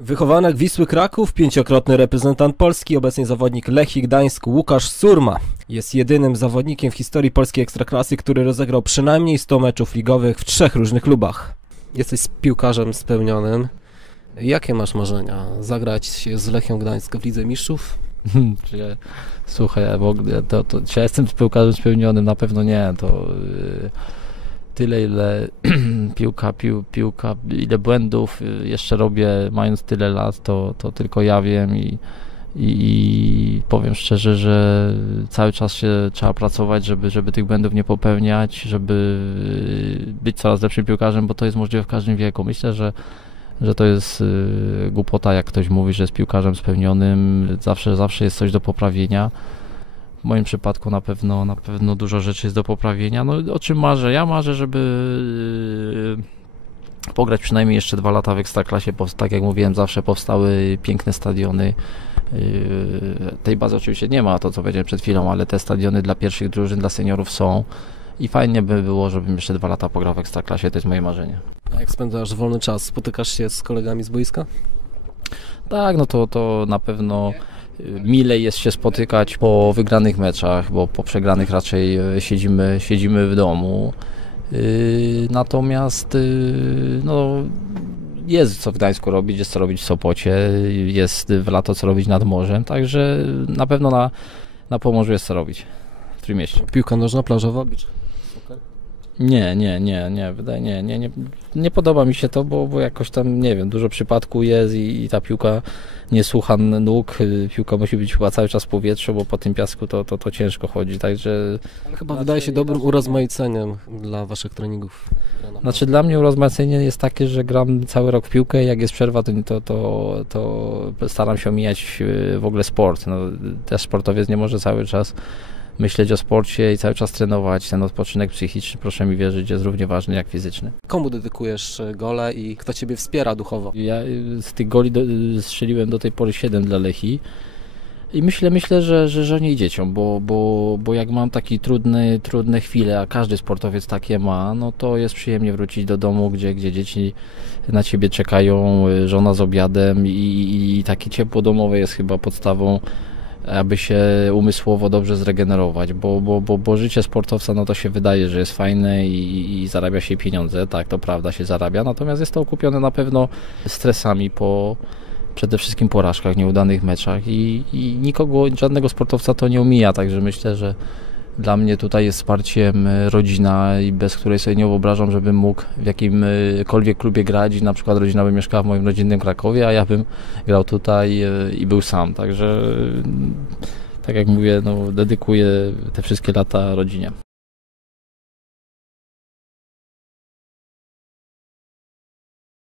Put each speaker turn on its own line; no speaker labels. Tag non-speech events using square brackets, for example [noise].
Wychowanek Wisły Kraków, pięciokrotny reprezentant Polski, obecnie zawodnik Lechii Gdańsk Łukasz Surma. Jest jedynym zawodnikiem w historii polskiej ekstraklasy, który rozegrał przynajmniej 100 meczów ligowych w trzech różnych klubach. Jesteś piłkarzem spełnionym. Jakie masz marzenia? Zagrać z Lechią Gdańsk w Lidze Mistrzów? [laughs]
Słuchaj, w ogóle to, to, czy ja jestem piłkarzem spełnionym? Na pewno nie. To yy, tyle, ile [clears throat] piłka, pił, piłka, ile błędów yy, jeszcze robię, mając tyle lat, to, to tylko ja wiem i, i, i powiem szczerze, że cały czas się trzeba pracować, żeby, żeby tych błędów nie popełniać, żeby yy, być coraz lepszym piłkarzem, bo to jest możliwe w każdym wieku. Myślę, że że to jest y, głupota, jak ktoś mówi, że jest piłkarzem spełnionym. Zawsze, zawsze jest coś do poprawienia. W moim przypadku na pewno, na pewno dużo rzeczy jest do poprawienia. No, o czym marzę? Ja marzę, żeby y, pograć przynajmniej jeszcze dwa lata w Ekstraklasie. Tak jak mówiłem, zawsze powstały piękne stadiony. Y, tej bazy oczywiście nie ma, to co powiedziałem przed chwilą, ale te stadiony dla pierwszych drużyn, dla seniorów są i fajnie by było, żebym jeszcze dwa lata pograł w Ekstraklasie, to jest moje marzenie.
A jak spędzasz wolny czas? Spotykasz się z kolegami z boiska?
Tak, no to, to na pewno milej jest się spotykać po wygranych meczach, bo po przegranych raczej y, siedzimy, siedzimy w domu. Y, natomiast no, jest co w Gdańsku robić, jest co robić w Sopocie, jest w lato co robić nad morzem, także na pewno na, na Pomorzu jest co robić w Trójmieście.
Piłka nożna, plażowa, beach?
Nie, nie, nie, nie, wydaje nie, nie, nie, nie podoba mi się to, bo, bo jakoś tam, nie wiem, dużo przypadków jest i, i ta piłka nie słucha nóg, piłka musi być chyba cały czas w powietrzu, bo po tym piasku to, to, to ciężko chodzi, także...
Chyba wydaje się dobrym urozmaiceniem dla waszych treningów.
Znaczy dla mnie urozmaicenie jest takie, że gram cały rok w piłkę i jak jest przerwa, to, to, to, to staram się omijać e, w ogóle sport. No, też sportowiec nie może cały czas myśleć o sporcie i cały czas trenować. Ten odpoczynek psychiczny, proszę mi wierzyć, jest równie ważny jak fizyczny.
Komu dedykujesz e, gole i kto Ciebie wspiera duchowo?
Ja e, z tych goli do, e, strzeliłem do tej pory 7 dla Lechi. I myślę, myślę, że, że żonie i dzieciom, bo, bo, bo jak mam takie trudne, trudne chwile, a każdy sportowiec takie ma, no to jest przyjemnie wrócić do domu, gdzie, gdzie dzieci na ciebie czekają, żona z obiadem i, i takie ciepło domowe jest chyba podstawą aby się umysłowo dobrze zregenerować, bo, bo, bo, bo życie sportowca, no to się wydaje, że jest fajne i, i zarabia się pieniądze, tak, to prawda, się zarabia, natomiast jest to okupione na pewno stresami po przede wszystkim porażkach, nieudanych meczach i, i nikogo, żadnego sportowca to nie omija, także myślę, że dla mnie tutaj jest wsparciem e, rodzina, i bez której sobie nie wyobrażam, żebym mógł w jakimkolwiek klubie grać na przykład rodzina by mieszkała w moim rodzinnym Krakowie, a ja bym grał tutaj e, i był sam. Także tak jak mówię, no, dedykuję te wszystkie lata rodzinie.